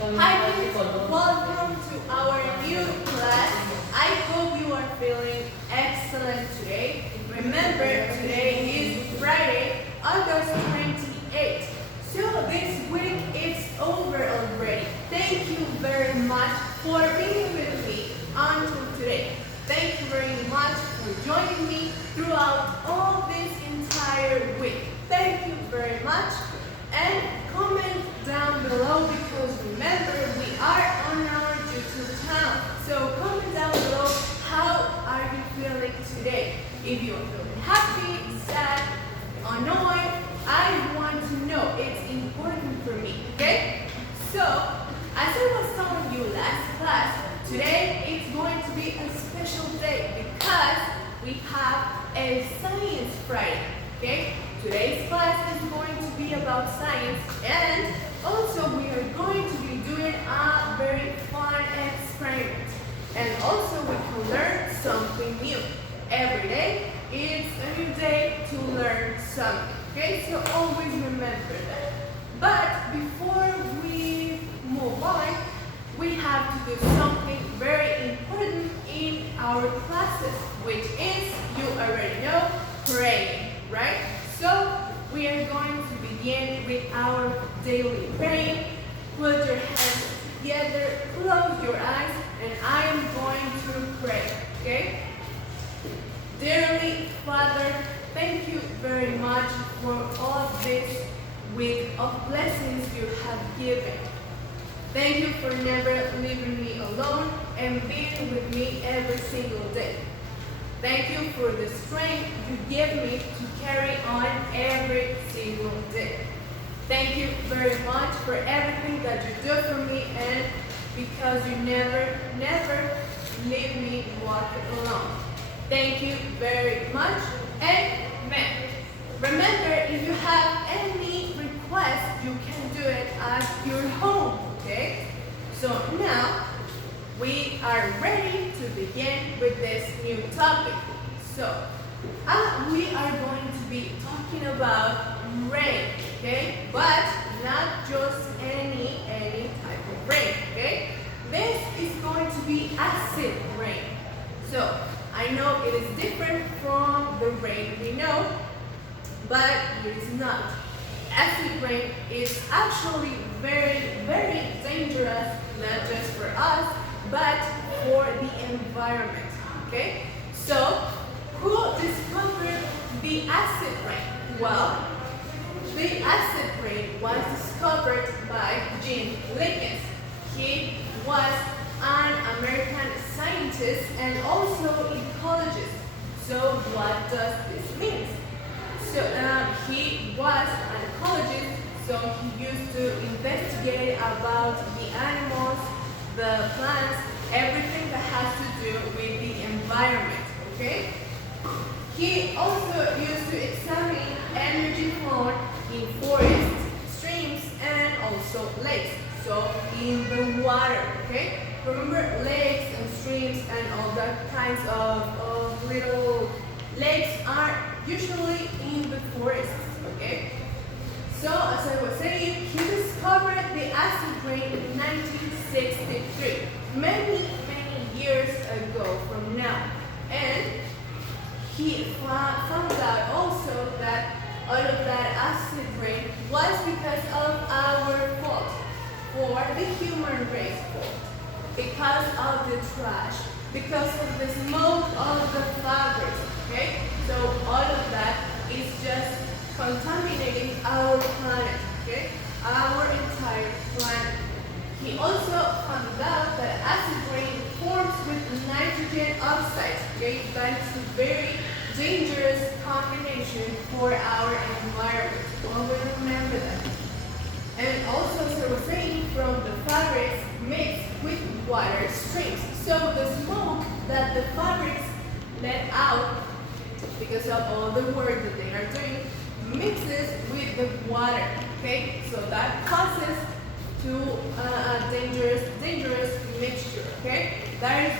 Hi kids, welcome to our new class. I hope you are feeling excellent today. Remember, today is Friday, August 28th. So this week is over already. Thank you very much for being with me until today. Thank you very much for joining me throughout all this entire week. Thank you very much. And comment down below because remember we are on our YouTube channel. So comment down below how are you feeling today. If you are feeling happy, sad, annoyed, I want to know. It's important for me. Okay? So as I was telling you last class, today it's going to be a special day because we have a Science Friday. Okay? Today's class is going to be about science and also we are going to be doing a very fun experiment. And also we can learn something new. Every day it's a new day to learn something. Okay, so always remember that. But before we move on, we have to do something very important in our classes, which is, you already know, praying, right? So we are going to begin with our daily praying. Put your hands together, close your eyes, and I am going to pray, okay? Dearly Father, thank you very much for all this week of blessings you have given. Thank you for never leaving me alone and being with me every single day. Thank you for the strength you give me to carry on every single day. Thank you very much for everything that you do for me and because you never leave me walking alone. Thank you very much. Amen. Remember, if you have any request, you can do it at your home, okay? So now, we are ready to begin with this new topic. So, we are going to be talking about rain, okay? But not just any type of rain, okay? This is going to be acid rain. So, I know it is different from the rain we know, but it is not. Acid rain is actually very dangerous, not just for us, but for the environment, okay? So, who discovered the acid rain? Well, the acid rain was discovered by Jean Lickens. He was an American scientist and also ecologist. So, what does this mean? So, he was an ecologist, so he used to investigate about the animals, the plants, everything that has to do with the environment, okay? He also used to examine energy flow in forests, streams, and also lakes, so in the water, okay? Remember, lakes and streams and all that kinds of little lakes are usually in the forests, okay? So, as I was saying, he discovered the acid rain in 1963, many years ago from now. And he found out also that all of that acid rain was because of our fault, for the human race fault, because of the trash, because of the smoke of the fabrics, okay? So all of that is just contaminating our planet, okay? Our entire planet. He also found out that acid rain forms with nitrogen oxide, okay? That is a very dangerous combination for our environment. Always remember that. And also, as I was saying, from the fabrics mixed with water streams. So the smoke that the fabrics let out because of all the work that they are doing mixes with the water, okay? So that causes to a dangerous mixture, okay? That is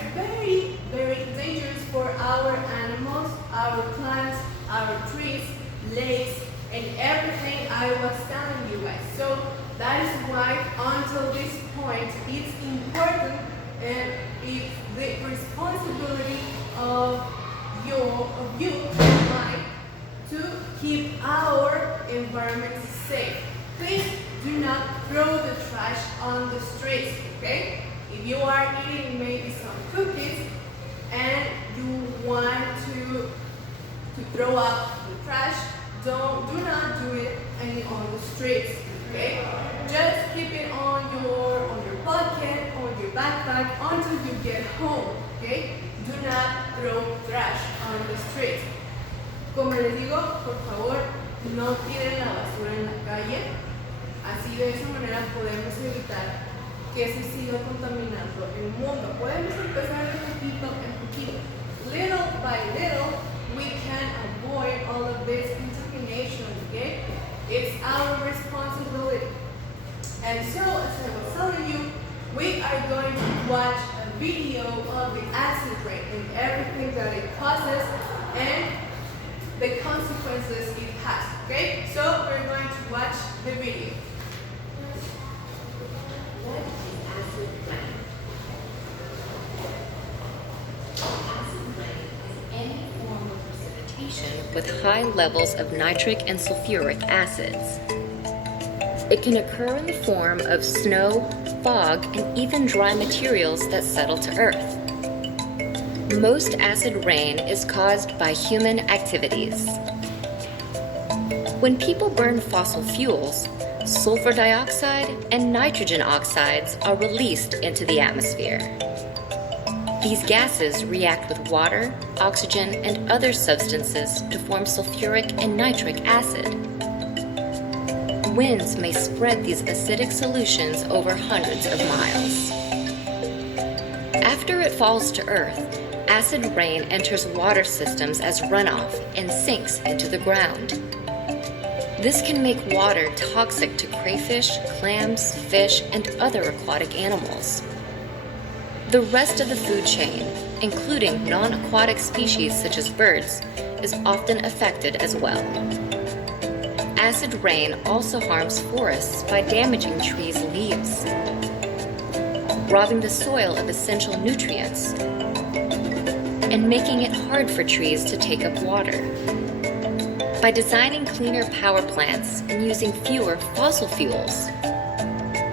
very dangerous for our animals, our plants, our trees, lakes, and everything I was telling you guys. So that is why until this point the trash on the streets, okay? If you are eating maybe some cookies and you want to throw out the trash, do not do it on the streets, okay? Just keep it on your pocket, on your backpack until you get home, okay? Do not throw trash on the streets. Como les digo, por favor, no tiren la basura en la calle. Así de esa manera podemos evitar que se siga contaminando el mundo. Podemos empezar de poquito en poquito. Little by little, we can avoid all of this contamination, okay? It's our responsibility. And so, as I was telling you, we are going to watch a video of the acid rain and everything that it causes and the consequences it has, okay? So, we're going to watch the video. What is acid rain? Acid rain is any form of precipitation with high levels of nitric and sulfuric acids. It can occur in the form of snow, fog, and even dry materials that settle to Earth. Most acid rain is caused by human activities. When people burn fossil fuels, sulfur dioxide and nitrogen oxides are released into the atmosphere. These gases react with water, oxygen, and other substances to form sulfuric and nitric acid. Winds may spread these acidic solutions over hundreds of miles. After it falls to Earth, acid rain enters water systems as runoff and sinks into the ground. This can make water toxic to crayfish, clams, fish, and other aquatic animals. The rest of the food chain, including non-aquatic species such as birds, is often affected as well. Acid rain also harms forests by damaging trees' leaves, robbing the soil of essential nutrients, and making it hard for trees to take up water. By designing cleaner power plants and using fewer fossil fuels,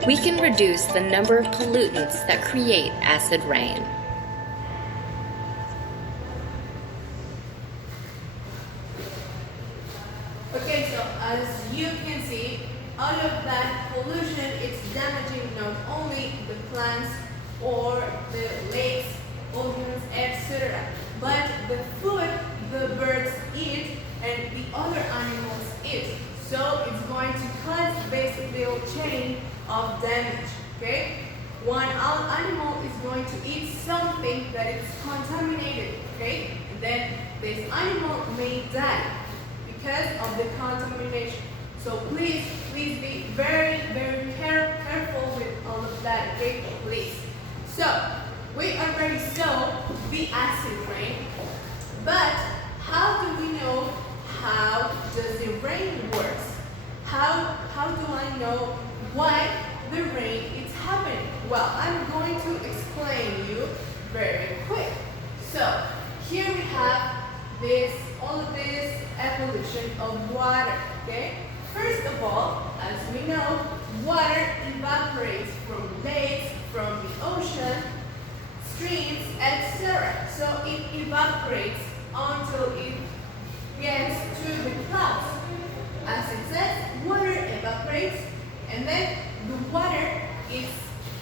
we can reduce the number of pollutants that create acid rain. Okay, so as you can see, all of that pollution is damaging not only the plants or the lakes, oceans, etc., but the food the birds eat and the other animals eat. So it's going to cause basically a chain of damage, okay? One animal is going to eat something that is contaminated, okay? And then this animal may die because of the contamination. So please be very, very careful with all of that, okay? Please. So, we already saw the acid rain, but how do we know how does the rain works? How do I know why the rain is happening? Well, I'm going to explain you very quick. So, here we have all of this evolution of water, okay? First of all, as we know, water evaporates from lakes, from the ocean, streams, etc. So it evaporates until it gets to the clouds. As it says, water evaporates and then the water is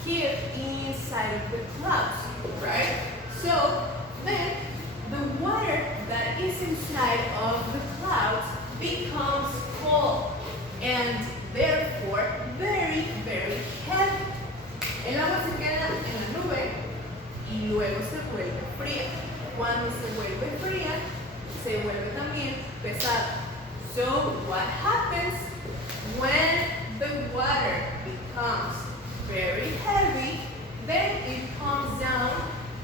here inside of the clouds, right? So then the water that is inside of the clouds becomes cold and therefore very, very heavy. El agua se queda en la nube y luego se vuelve fría. Cuando se vuelve fría, se vuelve también pesada. So what happens when the water becomes very heavy? Then it comes down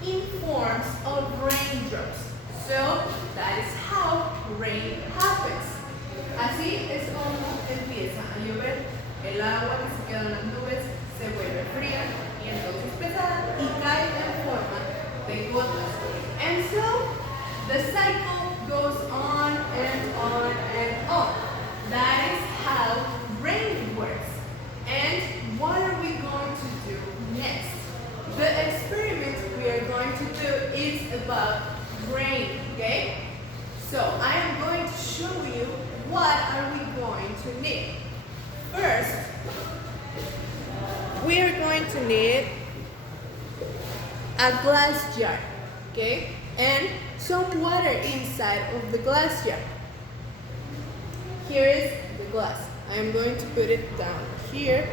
in forms of raindrops. So that is how rain happens. Así es como empieza a llover. El agua que se queda en las nubes se vuelve fría y entonces pesada y cae en forma de gotas. And so the cycle goes on and on and on. That is how rain works. And water we are going to need a glass jar, okay? And some water inside of the glass jar. Here is the glass. I am going to put it down here.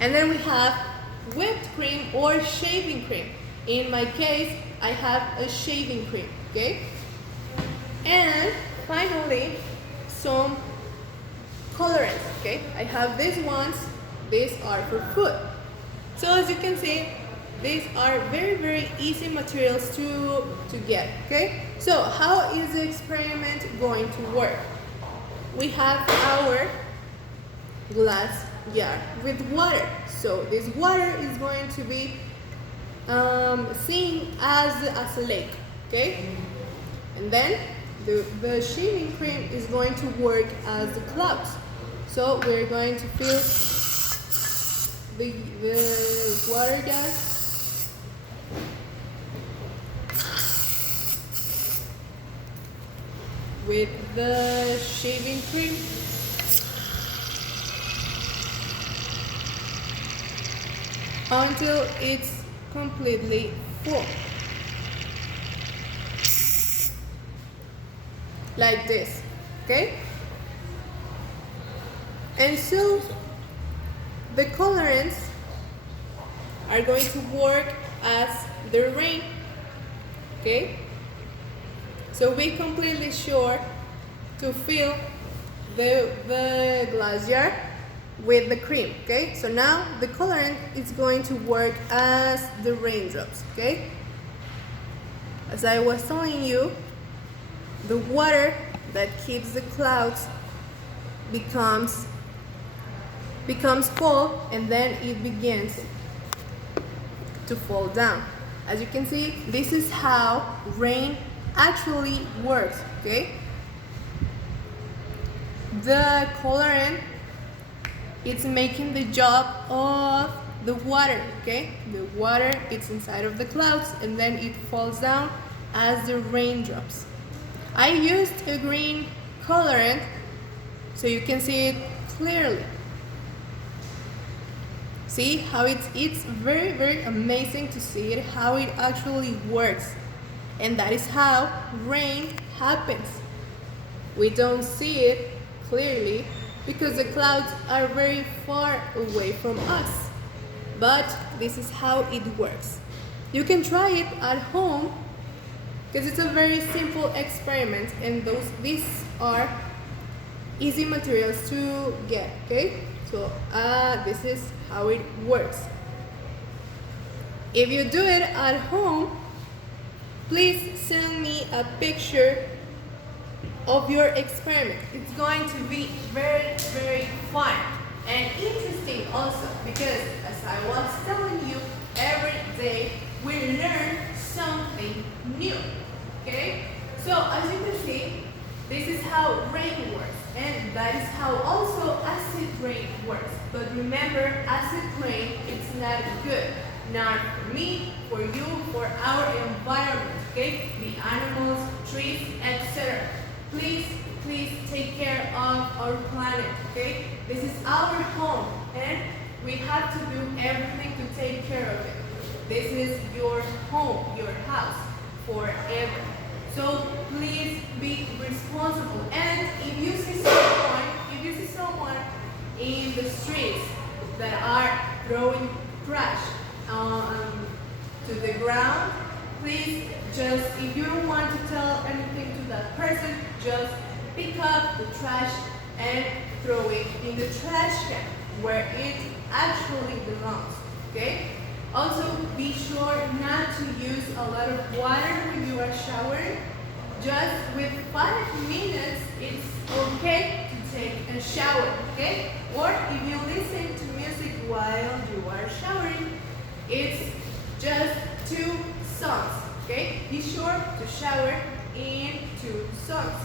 And then we have whipped cream or shaving cream. In my case, I have a shaving cream, okay? And finally, some colorants, okay? I have these ones. These are for food. So as you can see, these are very, very easy materials to get, okay? So how is the experiment going to work? We have our glass jar with water. So this water is going to be seen as a lake, okay? And then the shaving cream is going to work as the clouds. So we're going to fill the water gas with the shaving cream. Until it's completely full. Like this, okay? And so the colorants are going to work as the rain, okay? So be completely sure to fill the glass jar with the cream, okay? So now the colorant is going to work as the raindrops, okay? As I was telling you, the water that keeps the clouds becomes cold, and then it begins to fall down. As you can see, this is how rain actually works, okay? The colorant, it's making the job of the water, okay? The water, it's inside of the clouds, and then it falls down as the raindrops. I used a green colorant so you can see it clearly. See how it's very, very amazing to see it, how it actually works. And that is how rain happens. We don't see it clearly because the clouds are very far away from us. But this is how it works. You can try it at home because it's a very simple experiment, and these are easy materials to get, okay? So this is how it works. If you do it at home, please send me a picture of your experiment. It's going to be very, very fun and interesting also, because as I was telling you, every day we learn something new, okay? So as you can see, this is how rain works, and that is how also acid rain works. But remember, acid rain, it's not good. Not for me, for you, for our environment, okay? The animals, trees, etc. Please, please take care of our planet, okay? This is our home, and we have to do everything to take care of it. This is your home, your house, forever. So please be responsible. And if you see someone in the streets that are throwing trash to the ground, please just, if you don't want to tell anything to that person, just pick up the trash and throw it in the trash can where it actually belongs, okay? Also, be sure not to use a lot of water when you are showering. Just with 5 minutes, it's okay to take a shower, okay? Or if you listen to music while you are showering, it's just 2 songs, okay? Be sure to shower in 2 songs.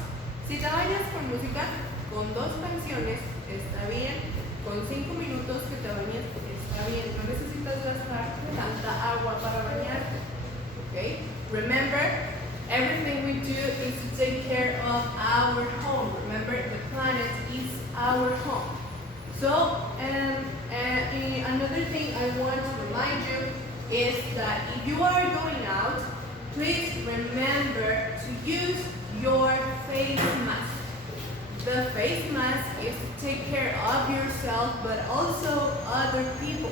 Si te bañas con música, con 2 canciones está bien, con 5 minutos que te bañes está bien, no necesitas gastar tanta agua para bañarte, okay? Remember, everything we do is to take care of our home. Remember, the planet is our home. So, if is that if you are going out, please remember to use your face mask. The face mask is to take care of yourself, but also other people.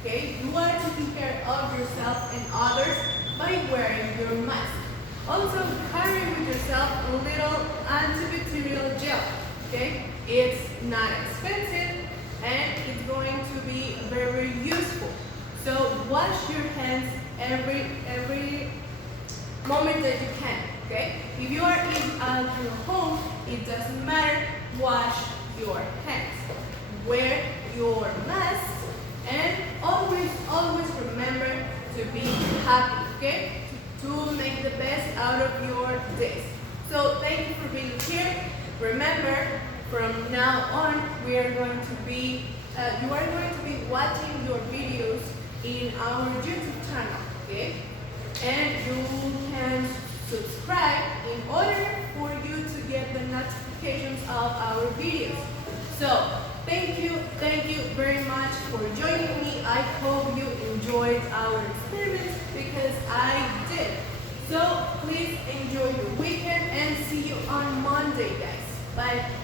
Okay? You are taking care of yourself and others by wearing your mask. Also, carry with yourself a little antibacterial gel. Okay? It's not expensive and it's going to be very useful. So wash your hands every moment that you can. Okay? If you are at your home, it doesn't matter. Wash your hands. Wear your mask and always remember to be happy. Okay? To make the best out of your days. So thank you for being here. Remember, from now on, we are going to be, you are going to be watching your videos in our YouTube channel, okay? And you can subscribe in order for you to get the notifications of our videos. So thank you very much for joining me. I hope you enjoyed our experiment because I did. So please enjoy your weekend and see you on Monday, guys. Bye.